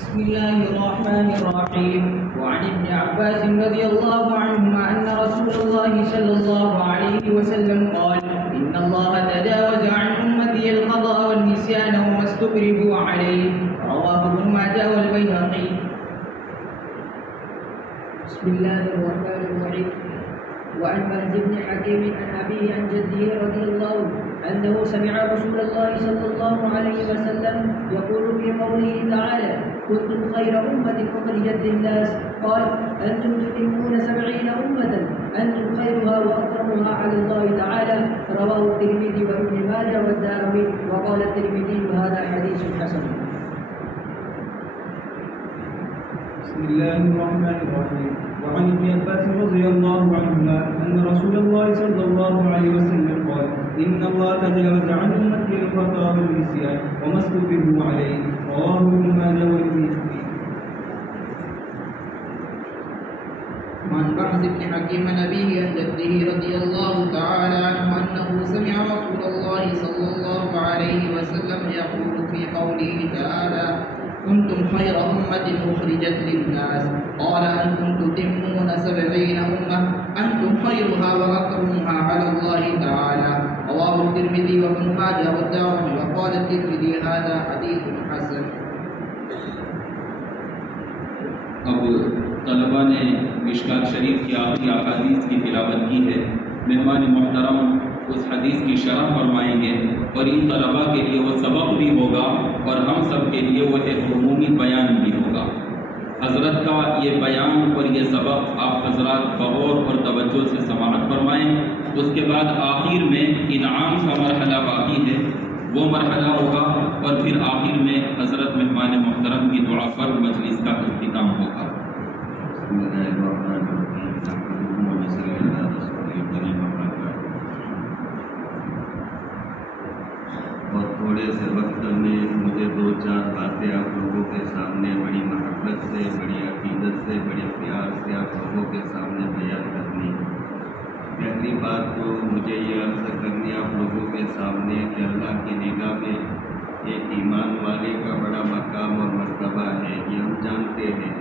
بسم الله الرحمن الرحيم. وعن ابن عباس رضي الله عنهما أن رسول الله صلى الله عليه وسلم قال: إن الله تجاوز عن أمتي الخطأ والنسيان وما استكرهوا عليه. رواه ابن ماجه والبيهقي. بسم الله الرحمن الرحيم. وعن مهز بن حكيم عن أبيه عن جده رضي الله أنه سمع رسول الله صلى الله عليه وسلم يقول في قوله تعالى: كنتم خير أمة أخرجت للناس، قال: أنتم تتمون 70 أمة، أنتم خيرها وأكرمها على الله تعالى. رواه الترمذي وابن ماجه والدارمي، وقال الترمذي هذا حديث حسن. بسم الله الرحمن الرحيم. وعن ابن عباس رضي الله عنهما أن رسول الله صلى الله عليه وسلم قال: إن الله تجاوز عن أمتي الخطأ والنسيان وما استكرهوا عليه. رواه ابن ماجه والبيهقي. وعن بحث بن حكيم عن أبيه عن جده رضي الله تعالى عنه أنه سمع رسول الله صلى الله عليه وسلم يقول في قوله تعالى: كنتم خير أمة أخرجت للناس، قال: أنتم تتمون 70 أمة، أنتم خيرها وأكرمها على الله تعالى. رواه الترمذي وابن ماجه والدارمي، وقال الترمذي هذا حديث حسن. اب طلبہ نے مشکات شریف کی آخری احادیث کی تلاوت کی ہے. مہمان محترم اس حدیث کی شرح فرمائیں گے اور ان طلبہ کے لیے وہ سبق بھی ہوگا اور ہم سب کے لیے وہ ایک عمومی بیان بھی ہوگا. حضرت کا یہ بیان اور یہ سبق آپ حضرات بغور اور توجہ سے سماعت فرمائیں. اس کے بعد آخر میں انعام کا مرحلہ باقی ہے، وہ مرحلہ ہوگا اور پھر آخر میں حضرت مہمان محترم کی دعا پر مجلس کا اختتام ہوگا. اور تھوڑے سے وقت میں مجھے 2-4 باتیں آپ لوگوں کے سامنے بڑی محبت سے، بڑی عقیدت سے، بڑے پیار سے آپ لوگوں کے سامنے بیان کرنی ہے. پہلی بات تو مجھے یہ عرض کرنی آپ لوگوں کے سامنے کہ اللہ کی نگاہ میں ایک ایمان والے کا بڑا مقام اور مرتبہ ہے، یہ ہم جانتے ہیں.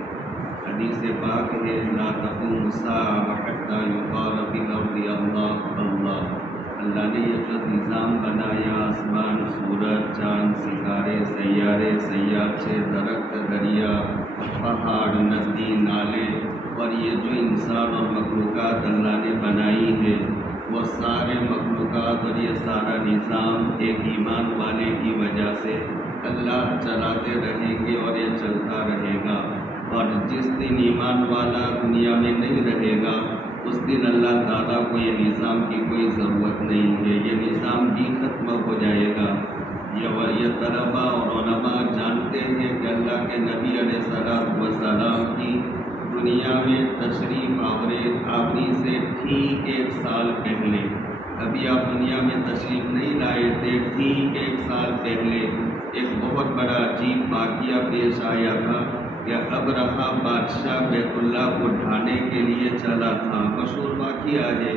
حدیث پاک ہے: لا تقوم الساعة حتى يقال في الأرض اللہ اللہ. اللہ نے یہ جو نظام بنایا، آسمان، سورج، چاند، ستارے، سیارے، سیارچے، درخت، دریا، پہاڑ، ندی، نالے، اور یہ جو انسان اور مخلوقات اللہ نے بنائی ہے، وہ سارے مخلوقات اور یہ سارا نظام ایک ایمان والے کی وجہ سے اللہ چلاتے رہیں گے اور یہ چلتا رہے گا. اور جس دن ایمان والا دنیا میں نہیں رہے گا اس دن اللہ تعالیٰ کو یہ نظام کی کوئی ضرورت نہیں ہے، یہ نظام بھی ختم ہو جائے گا. یہ طلباء اور علماء جانتے ہیں کہ اللہ کے نبی علیہ السلام کی دنیا میں تشریف آوری سے ٹھیک 1 سال پہلے، ابھی آپ دنیا میں تشریف نہیں لائے تھے، ٹھیک 1 سال پہلے ایک بہت بڑا عجیب واقعہ پیش آیا تھا کہ ابرہہ بادشاہ بیت اللہ کو ڈھانے کے لیے چلا تھا. مشہور واقعہ ہے،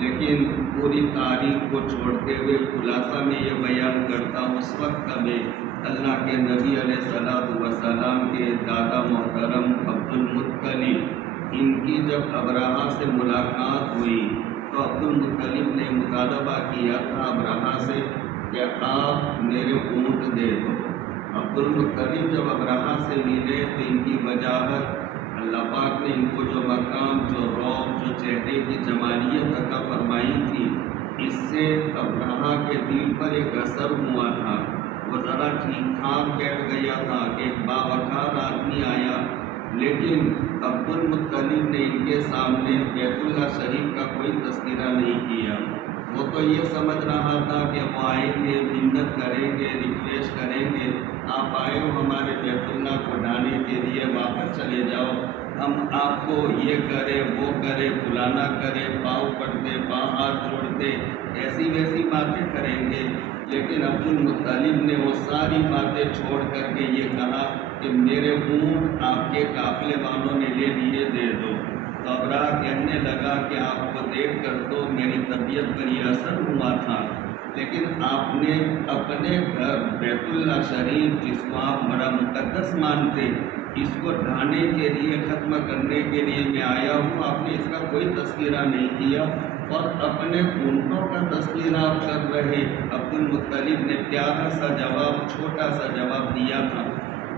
لیکن پوری تاریخ کو چھوڑتے ہوئے خلاصہ میں یہ بیان کرتا ہوں. اس وقت میں اللہ کے نبی علیہ السلام کے دادا محترم عبد المطلب، ان کی جب ابرہہ سے ملاقات ہوئی تو عبد المطلب نے مطالبہ کیا تھا ابرہہ سے کہ آپ میرے اونٹ دے دو. عبد المطلب جب ابرہہ سے ملے تو ان کی وجاہت اللہ پاک نے ان کو جو مقام، جو روب، جو چہرے کی جمالیت عطا فرمائی تھی، اس سے ابرہہ کے دل پر ایک اثر ہوا تھا. وہ ذرا ٹھیک ٹھاک بیٹھ گیا تھا کہ ایک باوقار آدمی آیا، لیکن عبد المطلب نے ان کے سامنے بیت اللہ شریف کا کوئی تذکرہ نہیں کیا. وہ تو یہ سمجھ رہا تھا کہ وہ آئیں گے، منت کریں گے، ریکویسٹ کریں گے، آپ آئے ہو ہمارے بیت اللہ کو ڈھانے کے لیے، واپس چلے جاؤ، ہم آپ کو یہ کرے وہ کرے، فلانا کرے، پاؤں پڑتے، ہاتھ جوڑتے، ایسی ویسی باتیں کریں گے. لیکن عبد المطلب نے وہ ساری باتیں چھوڑ کر کے یہ کہا کہ میرے اونٹ آپ کے قافلے والوں نے لے لیے، دے دو. تو ابرہہ کہنے لگا کہ آپ کو دیکھ کر تو میری طبیعت پر یہ اثر ہوا تھا لیکن آپ نے اپنے گھر بیت اللہ شریف جس کو آپ بڑا مقدس مانتے، اس کو ڈھانے کے لیے، ختم کرنے کے لیے میں آیا ہوں، آپ نے اس کا کوئی تذکرہ نہیں کیا اور اپنے اونٹوں کا تذکرہ آپ کر رہے۔ عبد المطلب نے پیارا سا جواب، چھوٹا سا جواب دیا تھا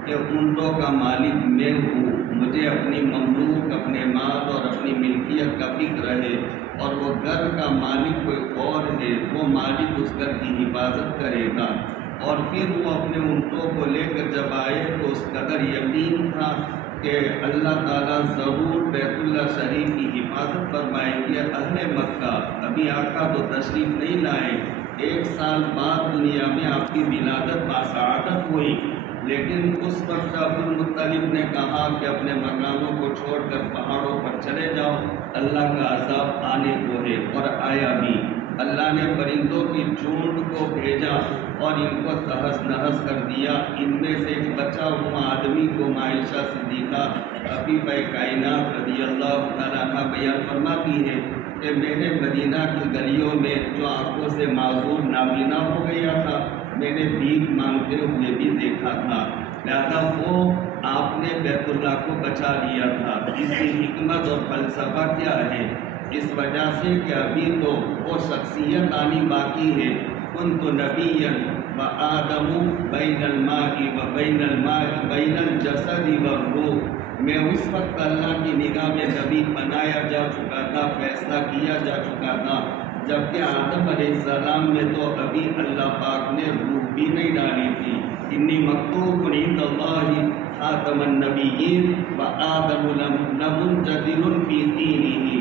کہ اونٹوں کا مالک میں ہوں، مجھے اپنی مملوک، اپنے مال اور اپنی ملکیت کا فکر ہے، اور وہ گھر کا مالک کوئی اور ہے، وہ مالک اس گھر کی حفاظت کرے گا۔ اور پھر وہ اپنے اونٹوں کو لے کر جب آئے تو اس قدر یقین تھا کہ اللہ تعالیٰ ضرور بیت اللہ شریف کی حفاظت فرمائے گی۔ اہل مکہ، ابھی آقا تو تشریف نہیں لائے، 1 سال بعد دنیا میں آپ کی ولادت باسعادت ہوئی، لیکن اس وقت عبد المطلب نے کہا کہ اپنے مکانوں کو چھوڑ کر پہاڑوں پر چلے جاؤ، اللہ کا عذاب آنے کو ہے، اور آیا بھی۔ اللہ نے پرندوں کی جھنڈ کو بھیجا اور ان کو تہس نہس کر دیا۔ ان میں سے ایک بچا ہوا آدمی کو عائشہ صدیقہ حفیظہ کائنات رضی اللہ تعالیٰ عنہ بیان فرماتی ہے کہ میں نے مدینہ کی گلیوں میں جو آنکھوں سے معذور نابینا ہو گیا تھا، میں نے بھیک مانگتے ہوئے بھی دیکھا تھا، لہذا وہ آپ نے بیت اللہ کو بچا لیا تھا۔ اس کی حکمت اور فلسفہ کیا ہے؟ اس وجہ سے کہ ابھی تو وہ شخصیت آنی باقی ہے۔ کنت نبیا وآدم بین الماء وبین الماء بین الجسد والروح، میں اس وقت اللہ کی نگاہ میں نبی بنایا جا چکا تھا، فیصلہ کیا جا چکا تھا، جبکہ آدم علیہ السلام میں تو ابھی اللہ پاک نے روح بھی نہیں ڈالی تھی۔ انی مکتوب عند اللہ خاتم النبیین وآدم لمنجدل فی دینہ،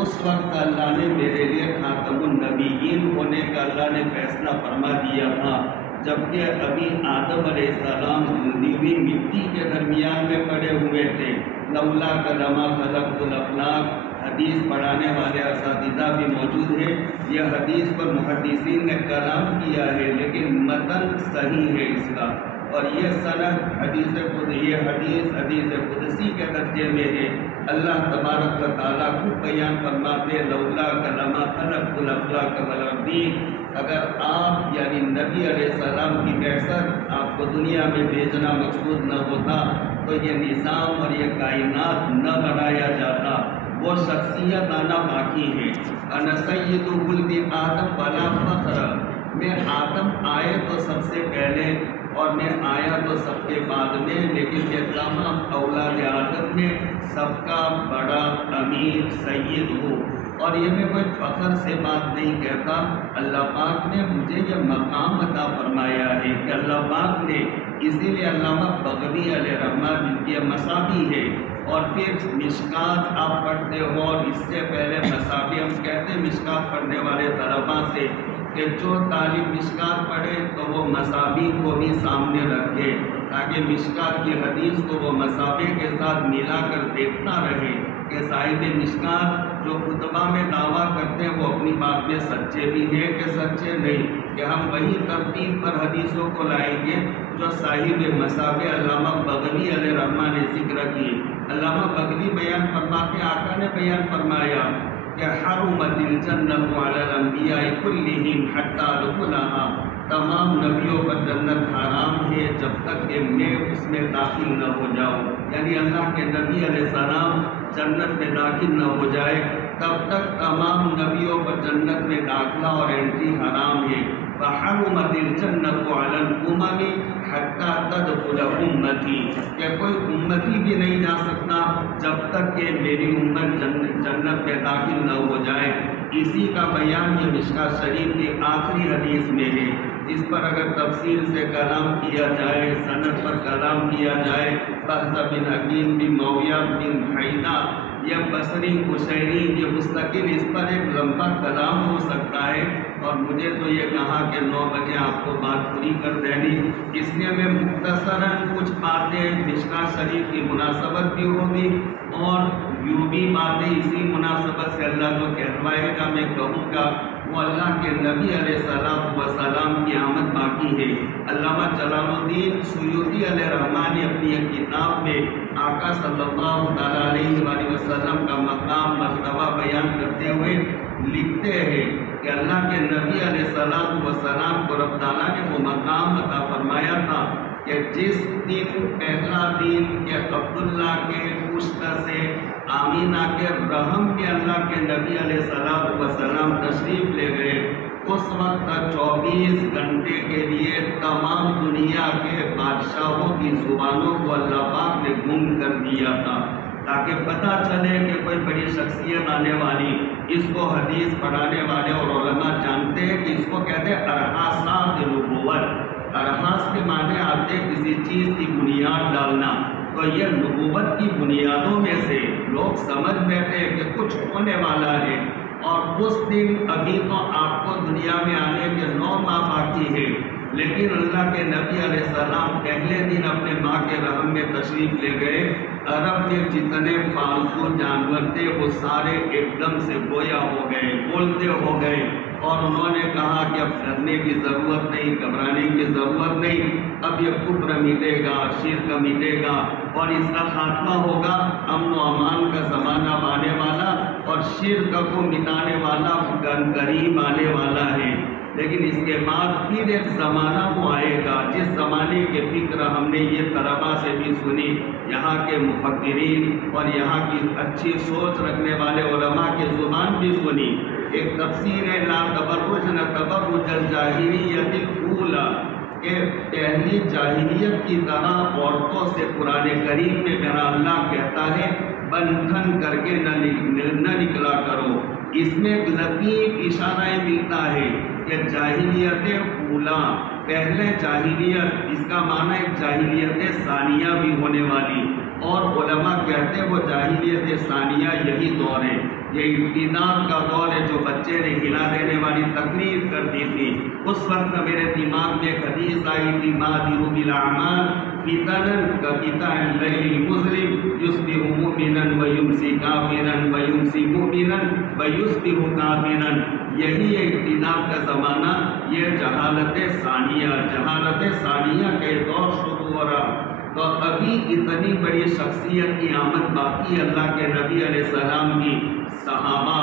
اس وقت اللہ نے میرے لیے خاتم النبیین ہونے کا اللہ نے فیصلہ فرما دیا تھا، جبکہ ابھی آدم علیہ السلام زندگی ہوئی مٹی کے درمیان میں پڑے ہوئے تھے۔ لولا کلمہ خلقت الافلاق، حدیث پڑھانے والے اساتذہ بھی موجود ہیں، یہ حدیث پر محدثین نے کلام کیا ہے، لیکن متن صحیح ہے اس کا، اور یہ سند حدیث قدسی کے درجے میں ہے۔ اللہ تبارک و تعالیٰ خود بیان فرماتے لولا کلمہ خلقت الافلاق والارضین، اگر آپ یعنی نبی علیہ السلام کی بعثت، آپ کو دنیا میں بھیجنا مقصود نہ ہوتا تو یہ نظام اور یہ کائنات نہ بنایا جاتا، وہ شخصیت آنا باقی ہے۔ انا سید ولد آدم ولا فخر، میں آدم آئے تو سب سے پہلے اور میں آیا تو سب کے بعد میں، لیکن یہ تمام اولاد آدم میں سب کا بڑا امیر سید ہوں، اور یہ میں کوئی فخر سے بات نہیں کہتا، اللہ پاک نے مجھے یہ مقام عطا فرمایا ہے کہ اللہ پاک نے، اسی لیے علامہ بغوی علیہ رحمہ جن کی مصابی ہے، اور پھر مشکات آپ پڑھتے ہو، اور اس سے پہلے مصابی ہم کہتے ہیں مشکات پڑھنے والے طلباء سے کہ جو طالب مشکات پڑھے تو وہ مصابی کو بھی سامنے رکھے، تاکہ مشکات کی حدیث کو وہ مصابے کے ساتھ ملا کر دیکھتا رہے کہ صاحب مشکات جو خطبہ میں دعویٰ کرتے ہیں وہ اپنی بات میں سچے بھی ہیں کہ سچے نہیں، کہ ہم وہی ترتیب پر حدیثوں کو لائیں گے جو صاحب مصابے علامہ بغوی علیہ رحمہ نے ذکر کیے۔ علامہ بغوی بیان فرماتے، آقا نے بیان فرمایا کہ حرمت الجنت علی الانبیاء کلہم حتی ادخلها، تمام نبیوں پر جنت حرام ہے جب تک کہ میں اس میں داخل نہ ہو جاؤں، یعنی اللہ کے نبی علیہ السلام جنت میں داخل نہ ہو جائے تب تک تمام نبیوں پر جنت میں داخلہ اور انٹری حرام ہے۔ فحرمت الجنت علی الامم حتی تدخل امتی، کہ کوئی امتی بھی نہیں جا سکتا جب تک کہ میری امت جنت میں داخل نہ ہو جائے۔ اسی کا بیان یہ مشکات شریف کی آخری حدیث میں ہے۔ اس پر اگر تفصیل سے کلام کیا جائے، سند پر کلام کیا جائے، بحث بن حکیم بن معاویہ بن حیدہ یا بصری قشیری، یہ مستقل اس پر ایک لمبا کلام ہو سکتا ہے، اور مجھے تو یہ کہا کہ 9 بجے آپ کو بات پوری کر دینی، اس لیے میں مختصراً کچھ باتیں مشکات شریف کی مناسبت بھی ہوگی، اور یوں بھی باتیں اسی مناسبت سے اللہ جو کہلوائے گا میں کہوں گا، وہ اللہ کے نبی علیہ السلام کی آمد باقی ہے۔ علامہ جلال الدین سیوطی علیہ رحمہ نے اپنی ایک کتاب میں آقا صلی اللہ علیہ وسلم کا مقام مرتبہ بیان کرتے ہوئے لکھتے ہیں کہ اللہ کے نبی علیہ السلام کو رب تعالیٰ نے وہ مقام عطا فرمایا تھا کہ جس دن پہلا دن کہ عبداللہ کے پشت سے آمینہ کے رحم میں اللہ کے نبی علیہ السلام تشریف لے گئے، اس وقت 24 گھنٹے کے لیے تمام دنیا کے بادشاہوں کی زبانوں کو اللہ پاک نے گم کر دیا تھا، تاکہ پتہ چلے کہ کوئی بڑی شخصیت آنے والی، اس کو حدیث پڑھانے والے اور علماء جانتے ہیں کہ اس کو کہتے ہیں ارحاسات نبوت۔ ارحاس کے معنی آتے کسی چیز کی بنیاد ڈالنا، تو یہ نبوت کی بنیادوں میں سے لوگ سمجھ بیٹھے کہ کچھ ہونے والا ہے، اور اس دن ابھی تو آپ کو دنیا میں آنے کے 9 ماہ باقی ہے، لیکن اللہ کے نبی علیہ السلام پہلے دن اپنے ماں کے رحم میں تشریف لے گئے۔ عرب کے جتنے پالتو جانور تھے وہ سارے ایک دم سے گویا ہو گئے، بولتے ہو گئے، اور انہوں نے کہا کہ اب ڈرنے کی ضرورت نہیں، گھبرانے کی ضرورت نہیں، اب یہ کفر مٹے گا، شرک مٹے گا، اور اس کا خاتمہ ہوگا، امن و امان کا زمانہ آنے والا، اور شرک کو مٹانے والا قریب آنے والا ہے۔ لیکن اس کے بعد پھر ایک زمانہ وہ آئے گا جس زمانے کے فکر ہم نے یہ طلباء سے بھی سنی، یہاں کے مفکرین اور یہاں کی اچھی سوچ رکھنے والے علماء کی زبان بھی سنی۔ ایک تفسیر ہے لا تبرج نہ تبرج الجاہلیت الاولی، کہ پہلی جاہلیت کی طرح عورتوں سے قرآن کریم میں میرا اللہ کہتا ہے بندھن کر کے نہ نکلا کرو۔ اس میں ایک لطیف اشارہ ملتا ہے کہ جاہلیت اولا، پہلے جاہلیت، اس کا معنی ایک جاہلیت ثانیہ بھی ہونے والی، اور علماء کہتے ہیں وہ جاہلیت ثانیہ یہی دور ہے، یہ ابتداء کا دور ہے جو بچے نے ہلا دینے والی تقریر کرتی تھی۔ اس وقت میرے دماغ میں ایک حدیث آئی تھی بادروا بالاعمال فتنا کقطاع اللیل المظلم یصبح مؤمنا ویمسی کافرا ویمسی مؤمنا ویصبح کافرا، یہی ابتداء کا زمانہ، یہ جہالت ثانیہ کے دور شروع ہو رہا۔ تو ابھی اتنی بڑی شخصیت کی آمد باقی اللہ کے نبی علیہ السلام کی، صحابہ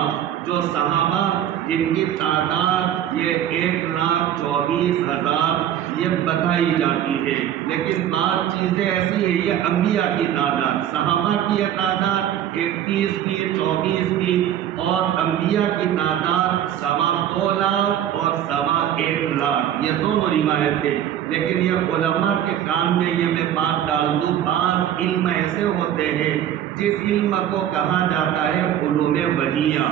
جن کی تعداد یہ 1,24,000 یہ بتائی جاتی ہے، لیکن بعض چیزیں ایسی ہیں یہ انبیاء کی تعداد، صحابہ کی تعداد 31 کی 24 کی، اور انبیاء کی تعداد 2.25 لاکھ اور 1.25 لاکھ، یہ دونوں روایتیں۔ لیکن یہ علماء کے کام میں یہ میں بات ڈال دوں، بعض علم ایسے ہوتے ہیں جس علم کو کہا جاتا ہے علوم وحیہ،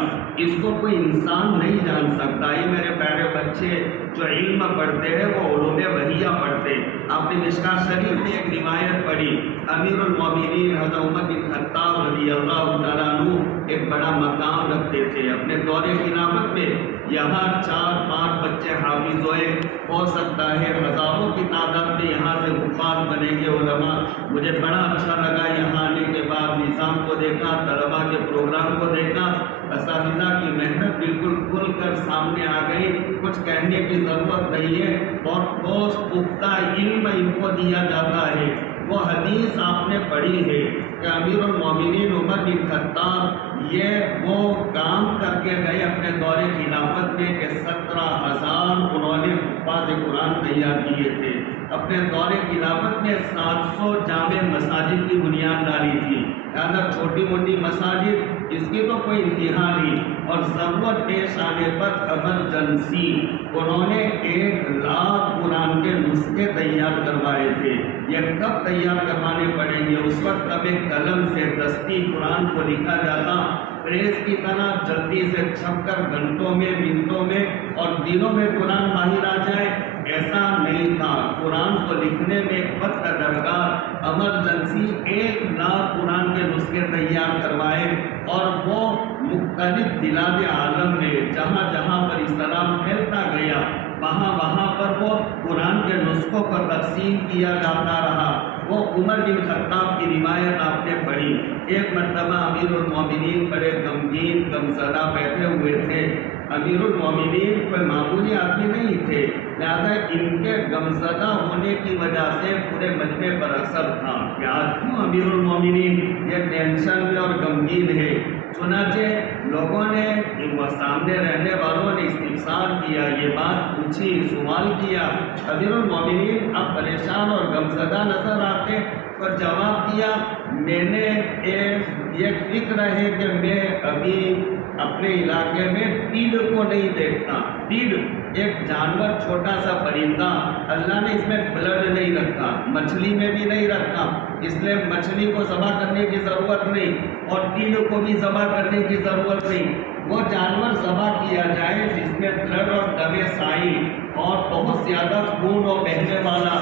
اس کو کوئی انسان نہیں جان سکتا۔ یہ میرے پیارے بچے جو علم پڑھتے ہیں وہ علوم وحیہ پڑھتے۔ آپ نے مشکاۃ شریف میں ایک روایت پڑھی، امیر المومنین حضرت عمر بن خطاب رضی اللہ تعالیٰ عنہ ایک بڑا مقام رکھتے تھے اپنے دور خلافت میں، یہاں 4-5 بچے حافظ ہوئے، ہو سکتا ہے ہزاروں کی تعداد میں یہاں سے حفاظ بنیں گے علماء۔ مجھے بڑا اچھا لگا یہاں آنے کے بعد، نظام کو دیکھا، طلباء کے پروگرام کو دیکھا، اساتذہ کی محنت بالکل کھل کر سامنے آ گئی، کچھ کہنے کی ضرورت نہیں ہے، اور ٹھوس پختہ علم ان کو دیا جاتا ہے۔ وہ حدیث آپ نے پڑھی ہے کہ امیر المومنین عمر بن خطاب یہ وہ کام کر کے گئے اپنے دور خلافت میں کہ 17,000 انہوں نے حفاظ قرآن تیار کیے تھے۔ اپنے دور خلافت میں 700 جامع مساجد کی بنیاد ڈالی تھی، اگر چھوٹی موٹی مساجد اس کی تو کوئی انتہا نہیں، اور ضرورت پیش آنے پر ایمرجنسی انہوں نے 1 لاکھ قرآن کے نسخے تیار کروائے تھے۔ یہ کب تیار کروانے پڑیں گے؟ اس وقت اب ایک قلم سے دستی قرآن کو لکھا جاتا، پریس کی طرح جلدی سے چھپ کر گھنٹوں میں، منٹوں میں اور دنوں میں قرآن باہر آ جائے، ایسا نہیں تھا۔ قرآن کو لکھنے میں ایک وقت درکار، ایمرجنسی 1 لاکھ قرآن کے نسخے تیار کروائے، اور وہ مختلف بلاد عالم میں جہاں جہاں پر اسلام پھیلتا گیا وہاں پر وہ قرآن کے نسخوں کو تقسیم کیا جاتا رہا۔ وہ عمر بن خطاب کی روایت آپ نے پڑھی، ایک مرتبہ امیر المومنین بڑے غمگین غمزدہ بیٹھے ہوئے تھے۔ امیر المومنین کوئی معمولی آدمی نہیں تھے، لہذا ان کے غمزدہ ہونے کی وجہ سے پورے مجمع پر اثر تھا کہ آج کیوں امیر المومنین یہ ٹینشن میں اور غمگین ہے۔ چنانچہ لوگوں نے سامنے رہنے والوں نے استفسار کیا، یہ بات پوچھی، سوال کیا۔ امیر المومنین اب پریشان اور غمزدہ نظر آتے اور جواب دیا، میں نے ایک فکر ہے کہ میں ابھی اپنے علاقے میں ٹیڈ کو نہیں دیکھتا۔ ٹیڈ ایک جانور، چھوٹا سا پرندہ، اللہ نے اس میں بلڈ نہیں رکھا، مچھلی میں بھی نہیں رکھا، اس لیے مچھلی کو ذبح کرنے کی ضرورت نہیں اور ٹیڈ کو بھی ذبح کرنے کی ضرورت نہیں۔ وہ جانور ذبح کیا جائے جس میں بلڈ اور دم سائی اور بہت زیادہ خون اور بہنے والا،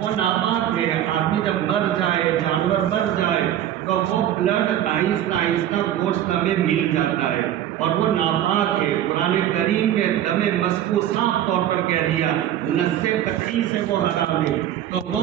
وہ ناپاک ہے۔ آدمی جب مر جائے، جانور مر جائے تو وہ بلڈ آہستہ آہستہ گوشت میں مل جاتا ہے اور وہ ناپاک ہے۔ قرآن کریم میں دم مسفوح صاف طور پر کہہ دیا، نص قطعی سے وہ حرام ہے، تو وہ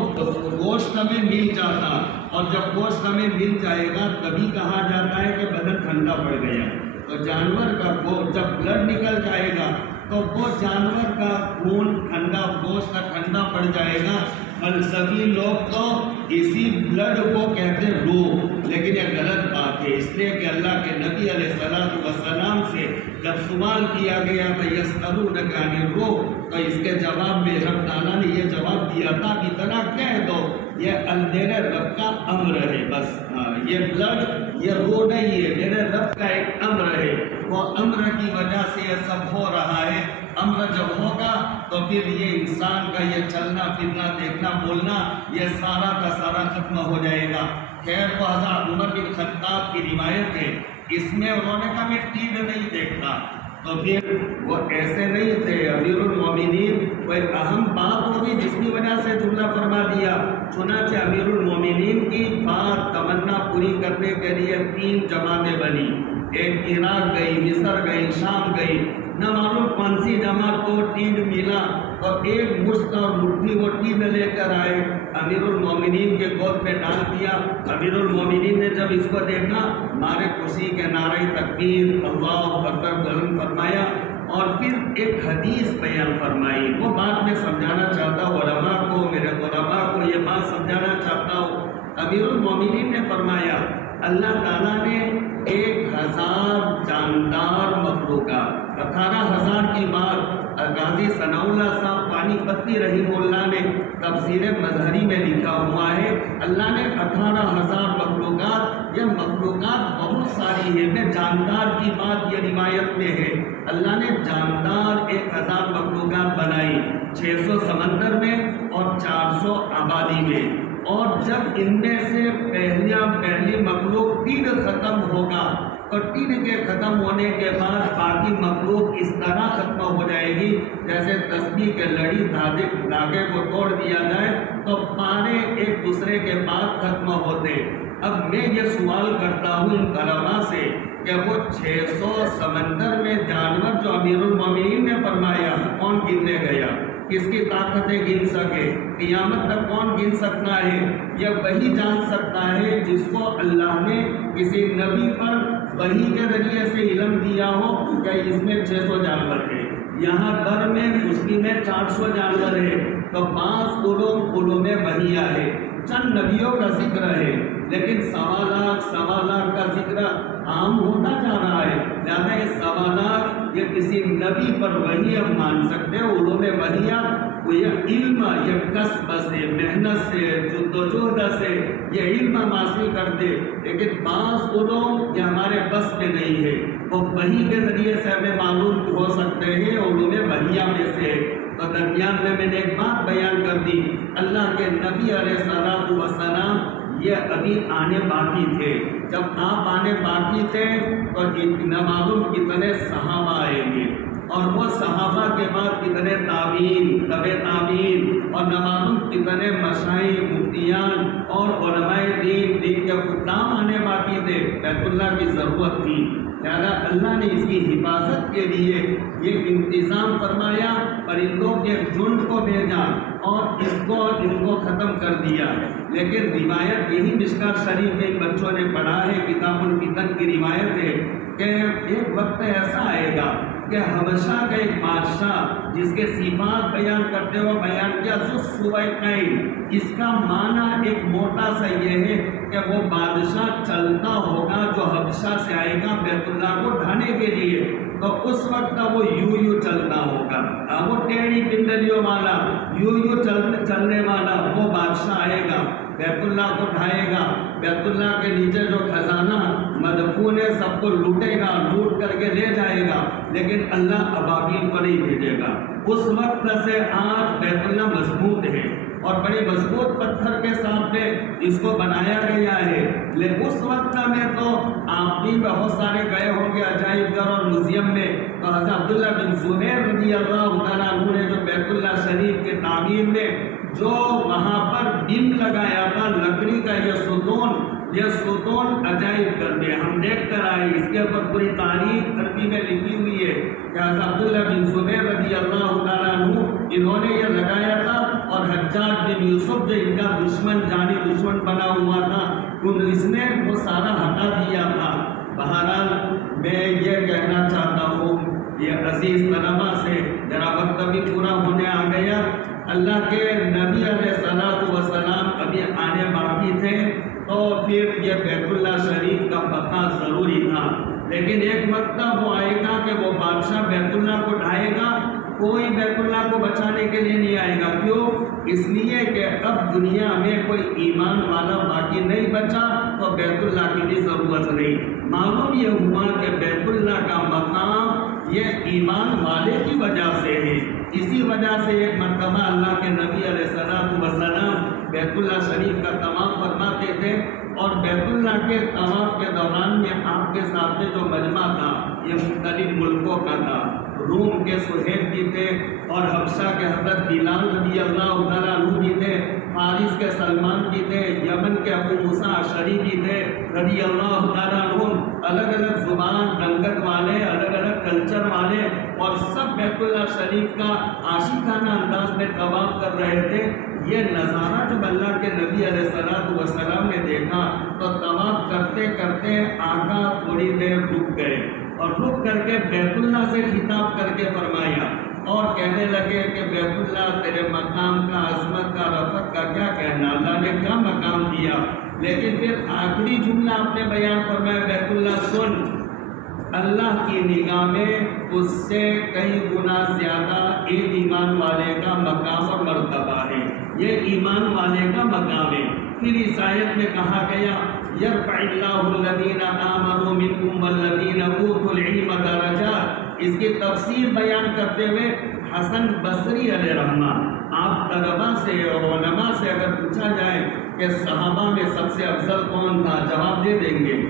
گوشت میں مل جاتا، اور جب گوشت میں مل جائے گا تبھی کہا جاتا ہے کہ بدن ٹھنڈا پڑ گیا۔ تو جانور کا جب بلڈ نکل جائے گا تو وہ جانور کا خون ٹھنڈا، گوشت کا ٹھنڈا پڑ جائے گا۔ فلسفی لوگ تو اسی بلڈ کو کہتے روح، لیکن یہ غلط بات ہے، اس لیے کہ اللہ کے نبی علیہ الصلوۃ والسلام سے جب سوال کیا گیا تو یسألونک عن الروح، تو اس کے جواب میں رب تعالیٰ نے یہ جواب دیا تھا کہ اتنا کہہ دو یہ میرے رب کا امر ہے، بس یہ بلڈ یہ روح نہیں ہے، میرے رب کا ایک امر ہے، وہ امر کی وجہ سے یہ سب ہو رہا ہے۔ امر جب ہوگا تو پھر یہ انسان کا یہ چلنا پھرنا دیکھنا بولنا یہ سارا کا سارا ختم ہو جائے گا۔ خیر وہ حضرت عمر بن خطاب کی روایت ہے، اس میں انہوں نے کہا میں ٹیڈ نہیں دیکھتا، تو پھر وہ ایسے نہیں تھے۔ امیر المومنین وہ ایک اہم بات ہوگی جس کی وجہ سے جملہ فرما دیا۔ چنانچہ امیر المومنین کی بات تمنا پوری کرنے کے لیے 3 جماعتیں بنی، ایک عراق گئی، مصر گئی، شام گئی، نہ معلوم کون سی جماعت کو ٹیڈ ملا، اور ایک مشت اور مٹھی وہ ٹیڈ لے کر آئے، امیر المومنین کے گود میں ڈال دیا۔ امیر المومنین نے جب اس کو دیکھا نعرے خوشی کے نعرہ تکبیر اللہ اکبر بلند فرمایا، اور پھر ایک حدیث بیان فرمائی۔ وہ بات میں سمجھانا چاہتا ہوں علماء کو، میرے علماء کو یہ بات سمجھانا چاہتا ہوں۔ امیر المومنین نے فرمایا اللہ تعالیٰ نے 1000 جاندار مخلوقات، 18,000 کی بات غازی ثناء اللہ صاحب پانی پتی رحمہ اللہ نے تفسیر مظہری میں لکھا ہوا ہے، اللہ نے 18,000 مخلوقات، یہ مخلوقات بہت ساری ہیں، میں جاندار کی بات یہ روایت میں ہے، اللہ نے جاندار 1000 مخلوقات بنائی، 600 سمندر میں اور 400 آبادی میں، اور جب ان میں سے پہلی مخلوق ٹیڈ ختم ہوگا تو ٹیڈ کے ختم ہونے کے بعد باقی مخلوق اس طرح ختم ہو جائے گی جیسے تسبیح کے لڑی دھاگے کو توڑ دیا جائے تو پارے ایک دوسرے کے بعد ختم ہوتے۔ اب میں یہ سوال کرتا ہوں ان علماء سے کہ وہ 600 سمندر میں جانور جو امیر المومنین نے فرمایا کون گننے گیا، کس کی طاقتیں گن سکے، قیامت تک کون گن سکتا ہے؟ یہ وہی جان سکتا ہے جس کو اللہ نے کسی نبی پر وحی کے ذریعے سے علم دیا ہو کہ اس میں 600 جانور ہیں، یہاں در میں خشکی میں 400 جانور ہے، تو 5 علوم وحیہ ہے، چند نبیوں کا ذکر ہے، لیکن 1.25 لاکھ کا ذکر عام ہوتا جا رہا ہے، لہٰذا یہ 1.25 لاکھ یہ کسی نبی پر وحی ہم مان سکتے ہیں۔ علوم وحیہ یہ علم، یہ کسب سے، محنت سے، جد و جہد سے یہ علم ہم حاصل کرتے، لیکن 5 علوم یہ ہمارے بس میں نہیں ہے، وہ وحی کے ذریعے سے ہمیں معلوم ہو سکتے ہیں، علوم وحیہ میں سے۔ تو درمیان میں نے ایک بات بیان کر دی، اللہ کے نبی علیہ الصلوۃ والسلام یہ ابھی آنے باقی تھے، جب آپ آنے باقی تھے تو نہ معلوم کتنے صحابہ آئیں گے، اور وہ صحابہ کے بعد کتنے تابعین، تبع تابعین، اور نہ معلوم کتنے مشائخ، مفتیان اور علماء دین کے خدام آنے باقی تھے، بیت اللہ کی ضرورت تھی، لہٰذا اللہ نے اس کی حفاظت کے لیے یہ انتظام فرمایا، پرندوں کے جھنڈ کو بھیجا اور ان کو ختم کر دیا۔ لیکن روایت یہی مشکات شریف میں بچوں نے پڑھا ہے، کتاب الفتن کی روایت ہے کہ ایک وقت ایسا آئے گا کہ حبشہ کا ایک بادشاہ جس کے صفات بیان کرتے ہوئے بیان کیا ذوالسویقین، اس کا معنی ایک موٹا سا یہ ہے کہ وہ بادشاہ چلتا ہوگا جو حبشہ سے آئے گا بیت اللہ کو ڈھانے کے لیے، تو اس وقت وہ یوں چلتا ہوگا، وہ ٹیڑھی پنڈلیوں والا یوں چلنے والا وہ بادشاہ آئے گا، بیت اللہ کو ڈھائے گا، بیت اللہ کے نیچے جو خزانہ مدفون ہے سب کو لوٹے گا، لوٹ کر کے لے جائے گا، لیکن اللہ ابابیل کو نہیں بھیجے گا۔ اس وقت سے آج بیت اللہ مضبوط ہے اور بڑے مضبوط پتھر کے سامنے اس کو بنایا گیا ہے، لیکن اس وقت میں تو آپ بھی بہت سارے گئے ہوں گے عجائب گھر اور میوزیم میں، تو حضرت عبداللہ بن زبیر رضی اللہ تعالیٰ عنہ نے جو بیت اللہ شریف کے تعمیر میں جو وہاں پر بم لگایا تھا لکڑی کا، یہ ستون عجائب گھر میں ہم دیکھ کر آئے، اس کے اوپر پوری تاریخ عربی میں لکھی ہوئی ہے کہ حضرت عبداللہ بن زبیر رضی اللہ تعالیٰ عنہ انہوں نے یہ لگایا تھا، اور حجاج بن یوسف جو ان کا دشمن جانی دشمن بنا ہوا تھا اس نے وہ سارا ہٹا دیا تھا۔ بہرحال میں یہ کہنا چاہتا ہوں یہ عزیز طلباء سے، ذرا وقت بھی پورا ہونے آ گیا، اللہ کے نبی علیہ الصلوۃ والسلام ابھی آنے باقی تھے تو پھر یہ بیت اللہ شریف کا بقا ضروری تھا، لیکن ایک وقت وہ آئے گا کہ وہ بادشاہ بیت اللہ کو ڈھائے گا، کوئی بیت اللہ کو بچانے کے لیے نہیں آئے گا۔ کیوں؟ اس لیے کہ اب دنیا میں کوئی ایمان والا باقی نہیں بچا تو بیت اللہ کی بھی ضرورت نہیں۔ معلوم یہ ہوا کہ بیت اللہ کا مقام یہ ایمان والے کی وجہ سے ہے، اسی وجہ سے ایک مرتبہ اللہ کے نبی علیہ الصلوۃ والسلام بیت اللہ شریف کا طواف فرماتے تھے، اور بیت اللہ کے طواف کے دوران میں آپ کے ساتھ جو مجمع تھا یہ مختلف ملکوں کا تھا، روم کے سہیب بھی تھے، اور حبشہ کے حضرت بلال رضی اللہ تعالیٰ عنہ بھی تھے، فارس کے سلمان بھی تھے، یمن کے ابو موسیٰ اشعری بھی تھے رضی اللہ تعالیٰ عنہ، الگ الگ زبان رنگت والے، الگ الگ کلچر والے، اور سب بیت اللہ شریف کا عاشقانہ انداز میں طواف کر رہے تھے۔ یہ نظارہ جب اللہ کے نبی علیہ الصلوۃ والسلام نے دیکھا تو طواف کرتے کرتے آقا تھوڑی دیر رک گئے، اور رک کر کے بیت اللہ سے خطاب کر کے فرمایا اور کہنے لگے کہ بیت اللہ تیرے مقام کا، عظمت کا، رفعت کا کیا کہنا، اللہ نے کیا مقام دیا، لیکن پھر آخری جملہ آپ نے بیان فرمایا بیت اللہ سن، اللہ کی نگاہ میں اس سے کئی گنا زیادہ ایک ایمان والے کا مقام اور مرتبہ ہے، یہ ایمان والے کا مقام ہے۔ پھر اس آیت میں کہا گیا یرفع اللہ الذین آمنوا منکم والذین اوتوا العلم درجات، اس کی تفسیر بیان کرتے ہوئے حسن بصری علیہ رحمہ، آپ طلباء سے اور علماء سے اگر پوچھا جائے کہ صحابہ میں سب سے افضل کون تھا، جواب دے دیں گے،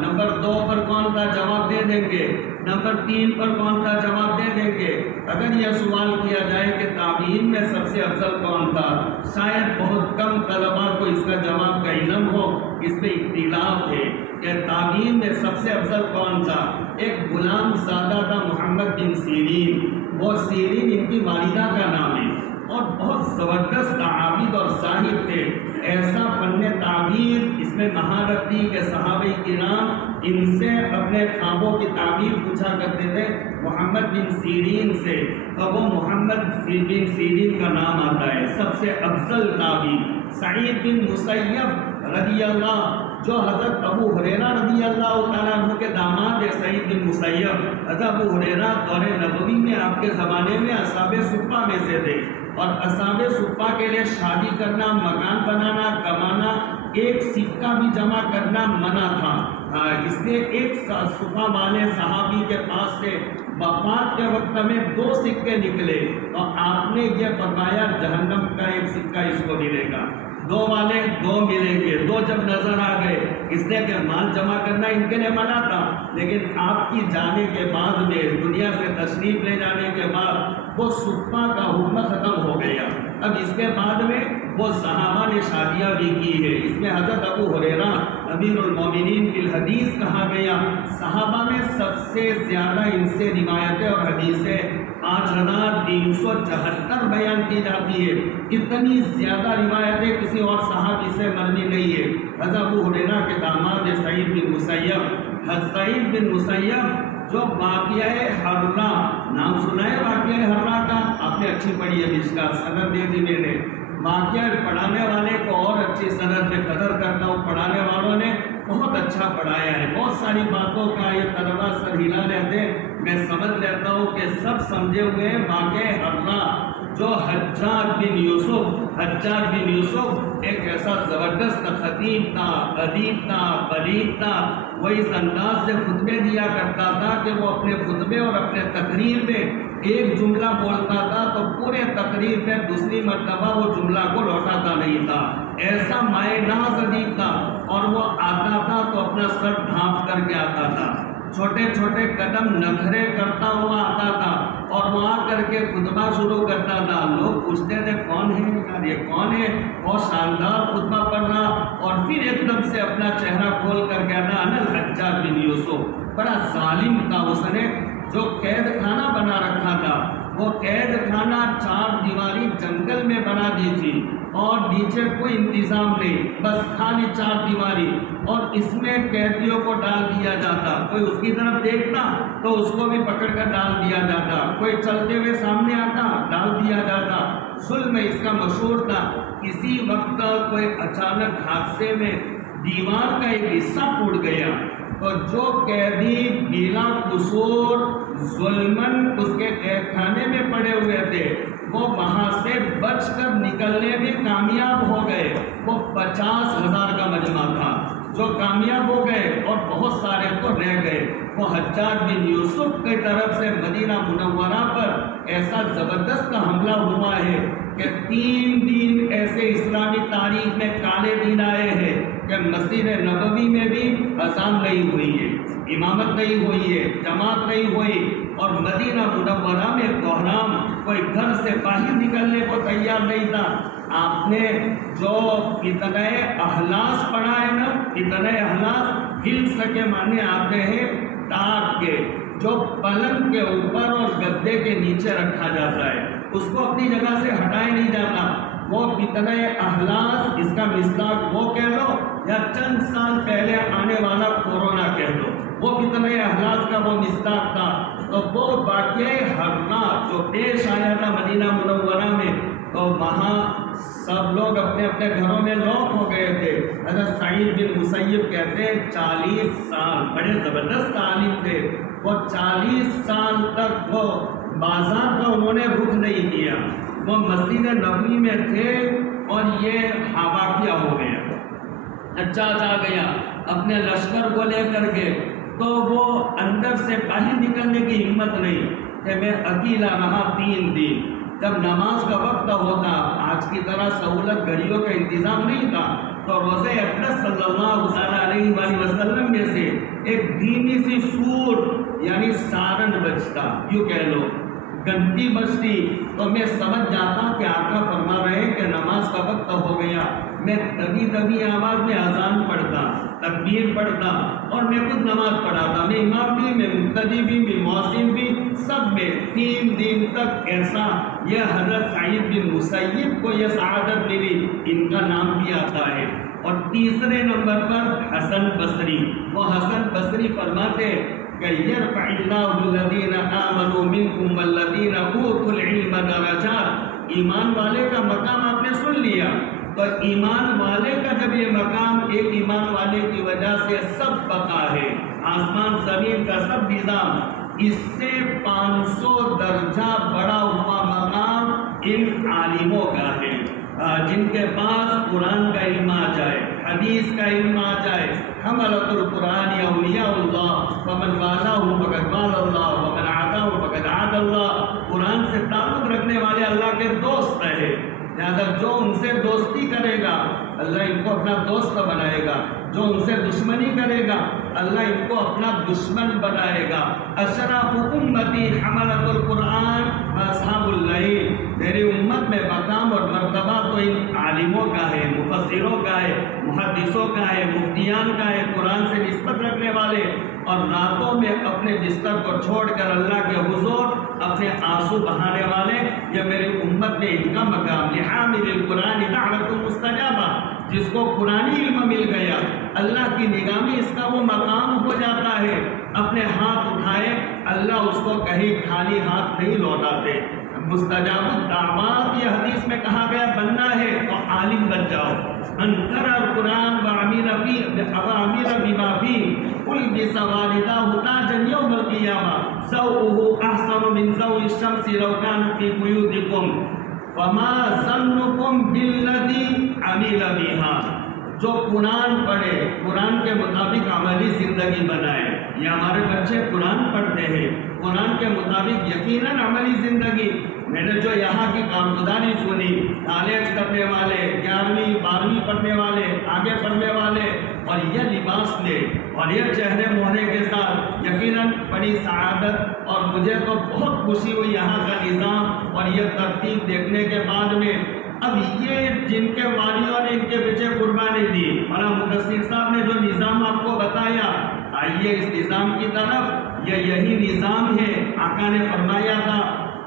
نمبر 2 پر کون تھا، جواب دے دیں گے، نمبر 3 پر کون تھا، جواب دے دیں گے۔ اگر یہ سوال کیا جائے کہ تابعین میں سب سے افضل کون تھا، شاید بہت کم طلباء کو اس کا جواب کا علم ہو، اس میں اختلاف ہے کہ تابعین میں سب سے افضل کون تھا۔ ایک غلام زادہ تھا محمد بن سیرین، وہ سیرین ان کی والدہ کا نام ہے، اور بہت زبردست عابد اور زاہد تھے، ایسا فن تعبیر اس میں مہارت تھی کہ صحابہ کرام ان سے اپنے خوابوں کی تعبیر پوچھا کرتے تھے محمد بن سیرین سے، اور وہ محمد بن سیرین کا نام آتا ہے سب سے افضل تعبیر۔ سعید بن مسیب رضی اللہ، جو حضرت ابو ہریرہ رضی اللہ تعالیٰ عنہ کے داماد ہے، سعید بن مسیب، حضرت ابو ہریرہ دور نبوی میں آپ کے زمانے میں اصحاب صفہ میں سے تھے، اور اصحاب صفہ کے لیے شادی کرنا، مکان بنانا، کمانا، ایک سکہ بھی جمع کرنا منع تھا، اس لیے ایک صفہ والے صحابی کے پاس سے وفات کے وقت میں 2 سکے نکلے، اور آپ نے یہ فرمایا جہنم کا ایک سکہ اس کو ملے گا، 2 والے 2 ملیں گے، 2 جب نظر آ گئے، اس لیے کہ مال جمع کرنا ان کے لیے منع تھا، لیکن آپ کی جانے کے بعد میں دنیا سے تشریف لے جانے کے بعد وہ صفہ کا حکم ختم ہو گیا۔ اب اس کے بعد میں وہ صحابہ نے شادیاں بھی کی ہے، اس میں حضرت ابو ہریرہ امیر المومنین فی الحدیث کہا گیا، صحابہ میں سب سے زیادہ ان سے روایتیں اور حدیثیں 5374 بیان کی جاتی ہے، اتنی زیادہ روایتیں کسی اور صحابی سے مروی نہیں ہے۔ حضرت ابو ہریرہ کے داماد سعید بن مسیب، سعید بن مسیب جو واقعہ ہرنا نام سنا ہے، واقعہ ہرنا کا آپ نے اچھی پڑھی ہے، اس کا سند دے دی میں نے۔ واقعہ پڑھانے والے کو اور اچھی سند میں قدر کرتا ہوں، پڑھانے والوں نے بہت اچھا پڑھایا ہے، بہت ساری باتوں کا یہ طلبا سر ہلا لیتے، میں سمجھ لیتا ہوں کہ سب سمجھے ہوئے ہیں۔ واقعہ ہرنا جو حجاج بن یوسف ایک ایسا زبردست خطیب تھا، ادیب تھا، بلیغ تھا، وہ اس انداز سے خطبے دیا کرتا تھا کہ وہ اپنے خطبے اور اپنے تقریر میں ایک جملہ بولتا تھا تو پورے تقریر میں دوسری مرتبہ وہ جملہ کو لوٹاتا نہیں تھا، ایسا مائع ناز ادیب تھا۔ اور وہ آتا تھا تو اپنا سر ڈھانپ کر کے آتا تھا، چھوٹے چھوٹے قدم نکھرے کرتا ہوا آتا تھا اور وہ آ کر کے خطبہ شروع کرتا تھا۔ لوگ پوچھتے تھے کون ہے یار، یہ کون ہے؟ بہت شاندار خطبہ پڑھ رہا، اور پھر ایک دم سے اپنا چہرہ کھول کر کہنا انا الحجاج بن یوسف۔ بڑا ظالم تھا اس نے، جو قید خانہ بنا رکھا تھا، وہ قید خانہ 4 دیواری جنگل میں بنا دی تھی اور نیچے کوئی انتظام نہیں، بس خالی 4 دیواری، اور اس میں قیدیوں کو ڈال دیا جاتا، کوئی اس کی طرف دیکھتا تو اس کو بھی پکڑ کر ڈال دیا جاتا، کوئی چلتے ہوئے سامنے آتا ڈال دیا جاتا۔ ظلم اس کا مشہور تھا۔ اسی وقت کوئی اچانک حادثے میں دیوار کا ایک حصہ ٹوٹ گیا، تو جو قیدی بلا قصور ظلمن اس کے قید خانے میں پڑے ہوئے تھے، وہ وہاں سے بچ کر نکلنے میں کامیاب ہو گئے۔ وہ 50,000 کا مجمع تھا جو کامیاب ہو گئے، اور بہت سارے تو رہ گئے۔ وہ حجاج بن یوسف کی طرف سے مدینہ منورہ پر ایسا زبردست حملہ ہوا ہے کہ 3 دن ایسے اسلامی تاریخ میں کالے دن آئے ہیں کہ مسجد نبوی میں بھی اذان نہیں ہوئی ہے، امامت نہیں ہوئی ہے، جماعت نہیں ہوئی، اور مدینہ منورہ میں کوہرام، کوئی گھر سے باہر نکلنے کو تیار نہیں تھا۔ آپ نے جو اتنے احلاس پڑھا ہے نا، اتنے احلاس ہل سکے معنی آتے ہیں ٹاٹ کے، جو پلنگ کے اوپر اور گدے کے نیچے رکھا جاتا ہے، اس کو اپنی جگہ سے ہٹایا نہیں جاتا۔ وہ اتنے احلاس، اس کا مصداق وہ کہہ لو یا چند سال پہلے آنے والا کورونا کہہ لو، وہ کتنے احلاس کا وہ مصداق تھا۔ تو وہ واقعہ ہرنا جو پیش آیا تھا مدینہ منورہ میں، تو وہاں سب لوگ اپنے اپنے گھروں میں لاک ہو گئے تھے۔ حضرت سعید بن مسیب کہتے ہیں 40 سال، بڑے زبردست عالم تھے، وہ 40 سال تک وہ بازار کا انہوں نے رخ نہیں کیا، وہ مسجد نبوی میں تھے، اور یہ واقعہ ہو گیا، حجاج آ گیا اپنے لشکر کو لے کر کے، تو وہ اندر سے باہر نکلنے کی ہمت نہیں کہ میں اکیلا رہا 3 دن۔ جب نماز کا وقت ہوتا، آج کی طرح سہولت گھڑیوں کا انتظام نہیں تھا، تو روزہ اقدس صلی اللہ علیہ وآلہ وسلم میں سے ایک دھیمی سی سور یعنی سارن بجتا، یوں کہہ لو گھنٹی بجتی، تو میں سمجھ جاتا کہ آقا فرما رہے ہیں کہ نماز کا وقت ہو گیا۔ میں دبی دبی آواز میں اذان پڑھتا، تکبیر پڑھتا، اور میں خود نماز پڑھاتا، میں امام بھی، میں مقتدی بھی، میں مؤذن بھی، سب میں 3 دن تک ایسا۔ یہ حضرت سعید بن مسیب کو یہ سعادت ملی، ان کا نام بھی آتا ہے۔ اور تیسرے نمبر پر حسن بصری، وہ حسن بصری فرماتے کہ یرفع اللہ الذین آمنوا منکم والذین اوتوا العلم درجات۔ ایمان والے کا مقام آپ نے سن لیا، تو ایمان والے کا جب یہ مقام ایک ایمان والے کی وجہ سے سب بقا ہے، آسمان زمین کا سب نظام، اس سے 500 درجہ بڑا ہوا مقام ان عالموں کا ہے، جن کے پاس قرآن کا علم آ جائے، حدیث کا علم آ جائے۔ حملۃ القرآن اولیاء اللہ ومن والہ فقد والہ اللہ ومن عادہ فقد عاد اللہ۔ قرآن سے تعلق رکھنے والے اللہ کے دوست رہے، لہٰذا جو ان سے دوستی کرے گا اللہ ان کو اپنا دوست بنائے گا، جو ان سے دشمنی کرے گا اللہ ان کو اپنا دشمن بنائے گا۔ اشراف امتی حملۃ القرآن واصحاب اللیل، میری امت میں مقام اور مرتبہ تو ان عالموں کا ہے، مفسروں کا ہے، محدثوں کا ہے، مفتیان کا ہے، قرآن سے نسبت رکھنے والے، اور راتوں میں اپنے بستر کو چھوڑ کر اللہ کے حضور اپنے آنسو بہانے والے، یہ میری امت میں ان کا مقام۔ لحامل القرآن دعوت مستجابہ، جس کو قرآنی علم مل گیا اللہ کی نگاہ میں اس کا وہ مقام ہو جاتا ہے۔ اپنے ہاتھ اٹھائے اللہ اس کو کہیں خالی ہاتھ نہیں لوٹاتے. مستجاب الدعوات یہ حدیث میں کہا گیا بننا ہے تو عالم بن جاؤ. انکر القرآن وعمل بما فيه البس والداه تاجا يوم القيامة ضوءه احسن من ضوء الشمس لو كان في بيوتكم فما ظنكم بالذي عمل بها. جو قرآن پڑھے قرآن کے مطابق عملی زندگی بنائے. یہ ہمارے بچے قرآن پڑھتے ہیں قرآن کے مطابق یقیناً عملی زندگی. میں نے جو یہاں کی کارگزاری سنی کالج کرنے والے 11ویں 12ویں پڑھنے والے آگے پڑھنے والے اور یہ لباس لے اور یہ چہرے مہرے کے ساتھ یقیناً بڑی سعادت. اور مجھے تو بہت خوشی ہوئی یہاں کا نظام اور یہ ترتیب دیکھنے کے بعد میں. اب یہ جن کے والیوں نے ان کے پیچھے قربانی دی مولانا مدثر صاحب نے جو نظام آپ کو بتایا آئیے اس نظام کی طرف. یہ یہی نظام ہے. آقا نے فرمایا تھا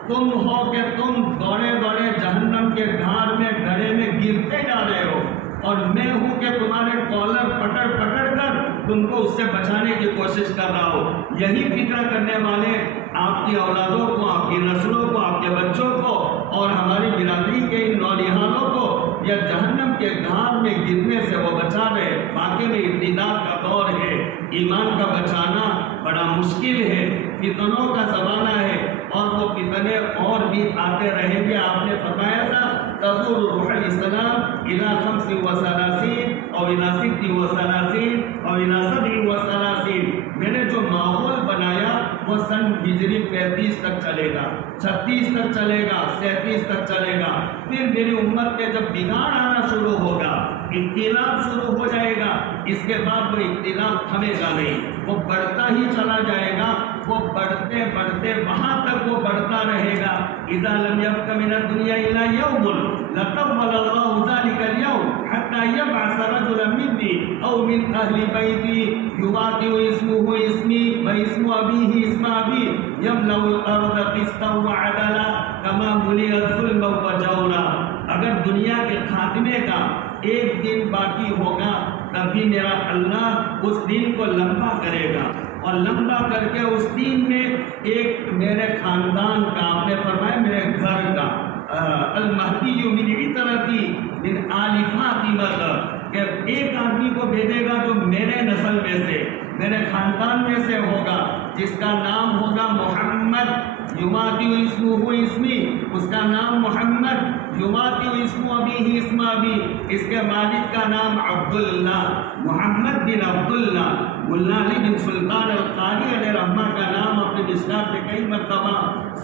تم ہو کہ تم دوڑے دوڑے جہنم کے گھاڑ میں گڑھے میں گرتے جا رہے ہو اور میں ہوں کہ تمہارے کالر پکڑ پکڑ کر تم کو اس سے بچانے کی کوشش کر رہا ہو. یہی فکر کرنے والے آپ کی اولادوں کو آپ کی نسلوں کو آپ کے بچوں کو اور ہماری برادری کے ان نوجوانوں کو یا جہنم کے گھاڑ میں گرنے سے وہ بچا رہے. واقعی میں ابتداء کا دور ہے. ایمان کا بچانا بڑا مشکل ہے. فتنوں کا زمانہ ہے اور وہ فتنے اور بھی آتے رہیں گے. آپ نے فرمایا تھا تدور روح الاسلام الى 35 اور الى 36 اور الى 37. میں نے جو ماحول بنایا وہ سن ہجری 35 تک چلے گا 36 تک چلے گا 37 تک چلے گا. پھر میری امت میں جب بگاڑ آنا شروع ہوگا اختلاف شروع ہو جائے گا اس کے بعد وہ اختلاف تھمے گا نہیں. وہ بڑھتا ہی چلا جائے گا. وہ بڑھتے بڑھتے وہاں تک وہ بڑھتا رہے گا. اذا لم يبق من الدنيا الا يوم لطول الله ذلك اليوم حتى يبعث رجلا مني او من اهل بيتي يواطئ اسمه اسمي واسم ابيه اسم ابي يملا الارض قسطا وعدلا كما ملئ الظلم وجورا. اگر دنیا کے خاتمے کا ایک دن باقی ہوگا تبھی میرا اللہ اس دن کو لمبا کرے گا اور لمبا کر کے اس دن میں ایک میرے خاندان کا آپ نے فرمایا میرے گھر کا المہدی من عطرتی من آل فاطمہ کہ ایک آدمی کو بھیجے گا جو میرے نسل میں سے میرے خاندان میں سے ہوگا جس کا نام ہوگا محمد. یماتی اسمہ اسمی اس کا نام محمد. یماتی اسم ابی اسم ابی اس کے والد کا نام عبداللہ محمد بن عبداللہ. ملا علی بن سلطان القاری علیہ رحمہ کا نام اپنے مشکات میں کئی مرتبہ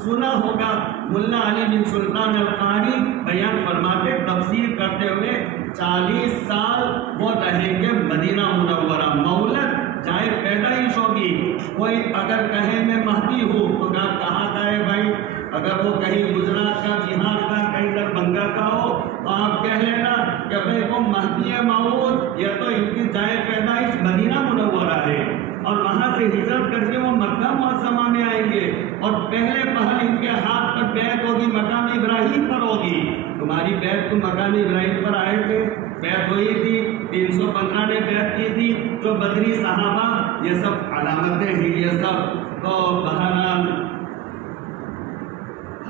سنا ہوگا. ملا علی بن سلطان القاری بیان فرماتے تفسیر کرتے ہوئے 40 سال وہ رہیں گے مدینہ منورہ. مولد چاہے پیدائش ہوگی کوئی اگر کہے میں مہدی ہوں تو کہاں کا ہے بھائی. اگر وہ کہیں گجرات کا بہار کا کہیں دربھنگہ کا ہو تو آپ کہہ لینا کہ بھائی وہ مہدی موعود. یہ تو ان کی چاہے پیدائش مدینہ منورہ ہے اور وہاں سے ہجرت کر کے وہ مکہ معظمہ میں آئیں گے اور پہلے پہل ان کے ہاتھ پر بیعت ہوگی مقام ابراہیم پر ہوگی. تمہاری بیعت تو مقام ابراہیم پر آئے تھے بیعت ہوئی تھی 315 نے بیعت کی تھی جو بدری صحابہ یہ سب علامتیں ہیں یہ سب. تو بہرحال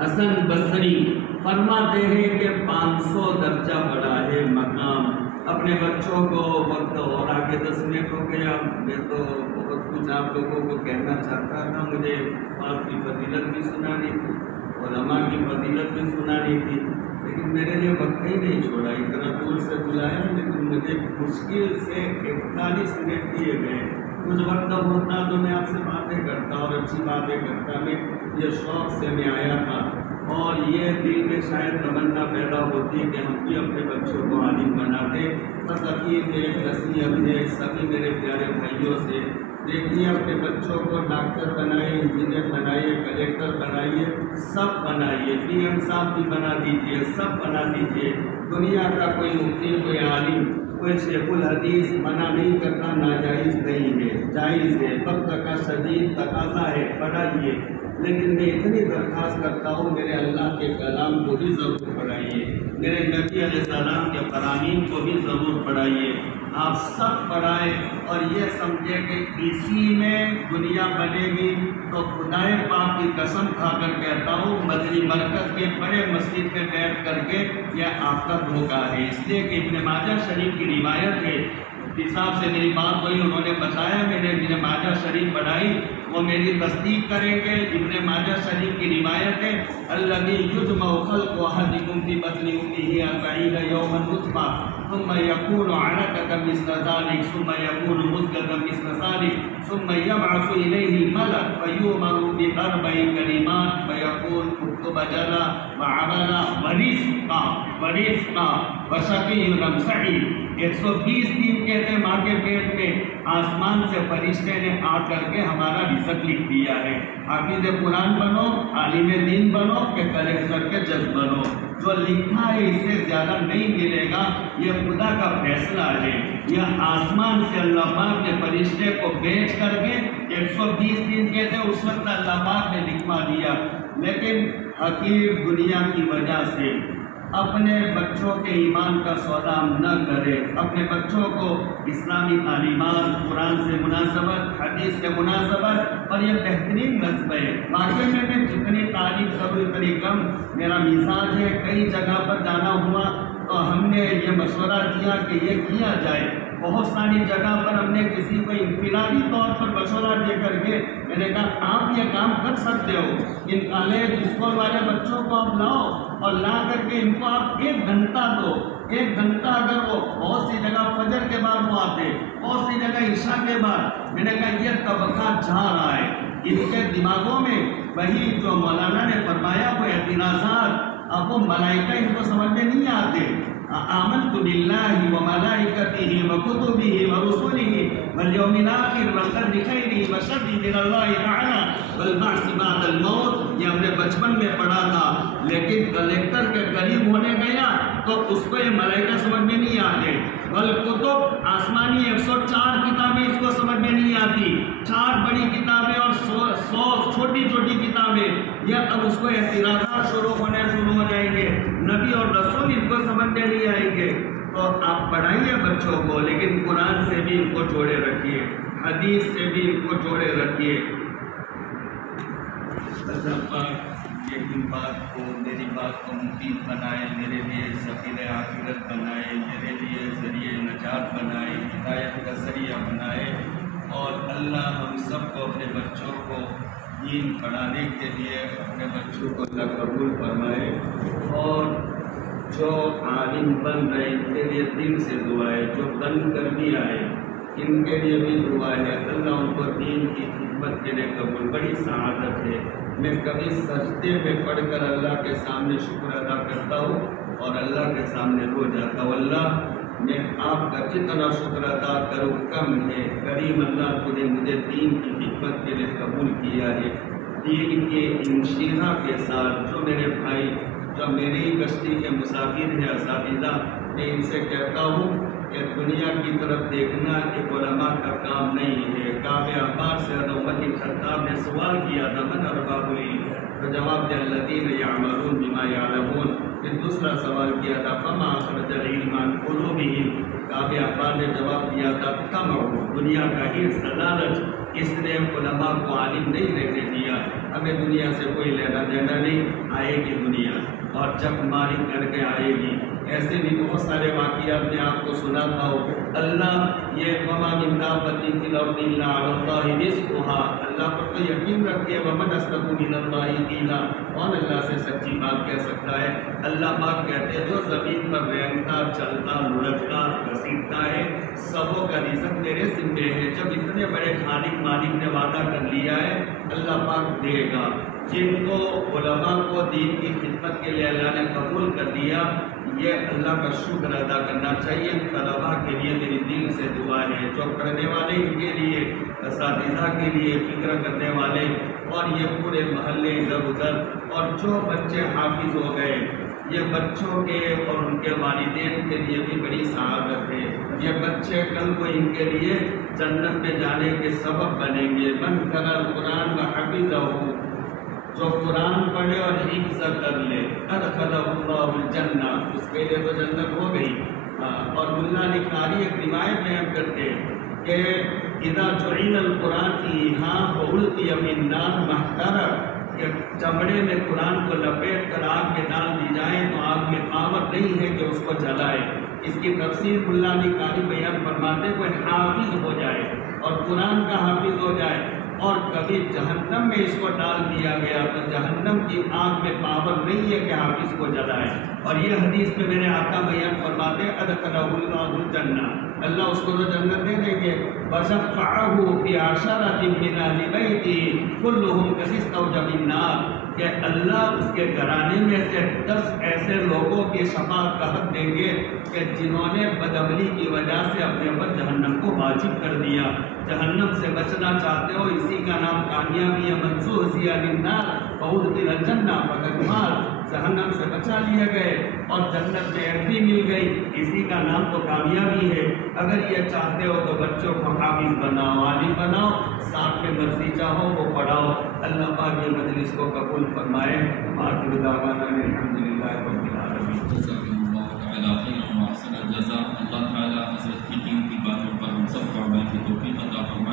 حسن بصری فرماتے ہیں کہ 500 درجہ بڑا ہے مقام. اپنے بچوں کو وقت اور آگے 10 منٹ ہو گیا. میں تو بہت کچھ آپ لوگوں کو کہنا چاہتا تھا. مجھے بعض کی فضیلت بھی سنانی تھی علماء کی فضیلت بھی سنانی تھی لیکن میرے لیے وقت ہی نہیں چھوڑا. اتنا دور سے بلایا لیکن مجھے مشکل سے 41 منٹ دیے گئے. کچھ وقت ہوتا تو میں آپ سے باتیں کرتا اور اچھی باتیں کرتا. میں یہ شوق سے میں آیا تھا اور یہ دل میں شاید تمنا پیدا ہوتی کہ ہم بھی اپنے بچوں کو عالم بناتے. بس اخیر میں ایک نصیحت ہے سبھی میرے پیارے بھائیوں سے دیکھیے اپنے بچوں کو ڈاکٹر بنائیے انجینئر بنائیے کلیکٹر بنائیے سب بنائیے پی ایم صاحب بھی بنا دیجیے سب بنا دیجیے. دنیا کا کوئی مفتی کوئی عالم کوئی شیخ الحدیث منع نہیں کرتا ناجائز نہیں ہے جائز ہے. وقت کا شدید تقاضا ہے پڑھائیے لیکن میں اتنی درخواست کرتا ہوں میرے اللہ کے کلام کو بھی ضرور پڑھائیے میرے نبی علیہ السلام کے فرامین کو بھی ضرور پڑھائیے. آپ سب پڑھائیں اور یہ سمجھیں کہ اسی میں دنیا بنے گی۔ تو خدائے پاک کی قسم کھا کر کہتا ہوں، مدنی مرکز کے بڑے مسجد میں بیٹھ کر کے یہ آپ کا دھوکہ ہے، اس لیے کہ ابن ماجہ شریف کی روایت ہے، صاحب سے میری بات ہوئی، انہوں نے بتایا، میں نے ابن ماجہ شریف پڑھائی، وہ میری تصدیق کریں گے۔ ابن ماجہ شریف کی روایت ہے، الذی یجمع خلق احدکم فی بطن امہ 40 یوما نطفہ ثم یکون علقۃ مثل ذلک ثم یکون مضغۃ مثل ذلک ثم یبعث الیہ الملک فیؤمر باربع کلمات فیقول اکتب اجلا وعملا ورزقا وشقی ام سعید۔ 120 دن کہتے ہیں ماں کے پیٹ میں آسمان سے فرشتے نے آ کر کے ہمارا رزق لکھ دیا ہے۔ حافظ قرآن بنو، عالم دین بنو کہ کلکٹر کے جج بنو، جو لکھا ہے اس سے زیادہ نہیں ملے گا، یہ خدا کا فیصلہ ہے۔ یہ آسمان سے اللہ پاک نے فرشتے کو بھیج کر کے 120 دن کہتے ہیں اس وقت اللہ پاک نے لکھوا دیا۔ لیکن حقیر دنیا کی وجہ سے اپنے بچوں کے ایمان کا سودا نہ کرے، اپنے بچوں کو اسلامی تعلیمات، قرآن سے مناسبت، حدیث سے مناسبت، اور یہ بہترین نصب ہے۔ واقعی میں جتنی تعریف کروں اتنی کم، میرا مزاج ہے، کئی جگہ پر جانا ہوا تو ہم نے یہ مشورہ دیا کہ یہ کیا جائے۔ بہت ساری جگہ پر ہم نے کسی کو انفرادی طور پر مشورہ دے کر کے میں نے کہا آپ یہ کام کر سکتے ہو، ان کالج اسکول والے بچوں کو آپ لاؤ اور لا کر کے ان کو آپ 1 گھنٹہ دو۔ 1 گھنٹہ اگر وہ بہت سی جگہ فجر کے بعد وہ آتے، بہت سی جگہ عشاء کے بعد، میں نے کہا یہ طبقہ جا رہا ہے، ان کے دماغوں میں وہی جو مولانا نے فرمایا وہ اعتراضات، اب وہ ملائکہ ان کو سمجھ میں نہیں آتے۔ آمنت باللہ وملائکتہ وکتبہ ورسلہ والیوم الآخر والقدر خیرہ وشرہ من اللہ تعالی والبعث بعد الموت۔ یہ ہم نے بچپن میں پڑھا تھا، لیکن کلیکٹر کے قریب ہونے گیا تو اس کو یہ ملائکہ سمجھ میں نہیں آتے۔ والکتب آسمانی 104 کتابیں اس کو سمجھ میں نہیں آتی، 4 بڑی کتابیں اور 100 چھوٹی چھوٹی کتابیں، یہ اب اس کو اعتراضات شروع ہو جائیں گے، نبی اور رسول ان کو سمجھ میں نہیں آئیں گے۔ تو آپ پڑھائیے بچوں کو، لیکن قرآن سے بھی ان کو جوڑے رکھیے، حدیث سے بھی ان کو جوڑے رکھیے۔ میری بات کو مفید بنائے، میرے لیے سفیر آخرت بنائے، میرے لیے ذریعہ نجات بنائے، ہدایت کا ذریعہ بنائے، اور اللہ ہم سب کو اپنے بچوں کو دین پڑھانے کے لیے اپنے بچوں کو اللہ قبول فرمائے، اور جو عالم بن رہے ان کے لیے دل سے دعا ہے، جو بن کر بھی آئے ان کے لیے بھی دعا ہے، اللہ ان کو دین کی خدمت کے لیے قبول۔ بڑی سعادت ہے، میں کبھی سجدے میں پڑھ کر اللہ کے سامنے شکر ادا کرتا ہوں اور اللہ کے سامنے رو جاتا ہوں، اللہ میں آپ کا جتنا شکر ادا کروں کم ہے، کریم اللہ تو نے مجھے دین کی خدمت کے لیے قبول کیا ہے۔ دین کے انشیرہ کے ساتھ جو میرے بھائی جو میری کشتی کے مسافر ہیں اساتذہ، میں ان سے کہتا ہوں کہ دنیا کی طرف دیکھنا ایک علماء کا کام نہیں ہے۔ کعب احبار سے حضرت عمر بن خطاب نے سوال کیا تھا من ارباب العلم، تو جواب دیا الذین یعملون بما یعلمون۔ پھر دوسرا سوال کیا تھا فما اخرج العلم عن قلوبہم، کعب احبار نے جواب دیا تھا طمع، دنیا کا حرص، لالچ، اس نے علماء کو عالم نہیں رہنے دیا۔ ہمیں دنیا سے کوئی لینا دینا نہیں، آئے گی دنیا اور جب ماری کر کے آئے گی۔ ایسے بھی بہت سارے واقعات میں آپ کو سناتا ہوں۔ اللہ یہ وما من دابۃ فی الارض الا علی اللہ رزقها، اللہ پر تو یقین رکھیے، ومن اصدق من اللہ قیلا، کون اللہ سے سچی بات کہہ سکتا ہے؟ اللہ پاک کہتے ہیں جو زمین پر رہتا چلتا لڑکتا گھسیٹتا ہے سبوں کا رزق میرے ذمے ہے۔ جب اتنے بڑے خالق مالک نے وعدہ کر لیا ہے اللہ پاک دے گا۔ جن کو علماء کو دین کی خدمت کے لیے اللہ نے قبول کر دیا، یہ اللہ کا شکر ادا کرنا چاہیے۔ طلباء کے لیے میری دل سے دعا ہے، جو پڑھنے والے ان کے لیے، اساتذہ کے لیے، فکر کرنے والے، اور یہ پورے محلے ادھر ادھر، اور جو بچے حافظ ہو گئے، یہ بچوں کے اور ان کے والدین کے لیے بھی بڑی سعادت ہے۔ یہ بچے کل کو ان کے لیے جنت میں جانے کے سبب بنیں گے۔ من قرأ القرآن وحفظہ، جو قرآن پڑھے اور حفظ کر لے، ادخلہ اللہ الجنہ، اس کے لیے تو جنت ہو گئی۔ اور ملا علی قاری ایک روایت میں کرتے کہ اذا جعل القرآن فی ہاں فألقی من النار محترق، کہ چمڑے میں قرآن کو لپیٹ کر آگ میں ڈال دی جائے تو آگ میں پاور نہیں ہے کہ اس کو جلائے۔ اس کی تفسیر ملا علی قاری بیان فرماتے کوئی حافظ ہو جائے اور قرآن کا حافظ ہو جائے اور کبھی جہنم میں اس کو ڈال دیا گیا تو جہنم کی آگ میں پاور نہیں ہے کہ حافظ کو جلائے۔ اور یہ حدیث میں میرے آقا بیان فرماتے ادخلہ اللہ الجنہ، اللہ اس کو تو جنت دے دیں گے۔ وَشَفَّعَهُ فِي عَشَرَةٍ مِّنْ أَهْلِ بَيْتِهِ كُلُّهُمْ كَسِسْتَوْجَبِ النَّارِ، کہ اللہ اس کے گھرانے میں سے 10 ایسے لوگوں کی شفاعت کا حق دیں گے کہ جنہوں نے بدعملی کی وجہ سے اپنے اوپر جہنم کو واجب کر دیا۔ جہنم سے بچنا چاہتے ہو، اسی کا نام کامیابی ہے۔ منصور ضیاء النار فأدخل الجنہ فقد فاز، جہنم سے بچا لیے گئے اور جنت میں انٹری مل گئی، اسی کا نام تو کامیابی ہے۔ اگر یہ چاہتے ہو تو بچوں کو حافظ بناؤ، عالم بناؤ، ساتھ میں مرضی چاہو وہ پڑھاؤ۔ اللہ پاک یہ مجلس کو قبول فرمائے۔ آخر دعوانا الحمدللہ رب العالمین۔ اللہ تعالیٰ حضرت کی قیمتی باتوں پر ہم سب کو عمل کی توفیق عطا فرمائے۔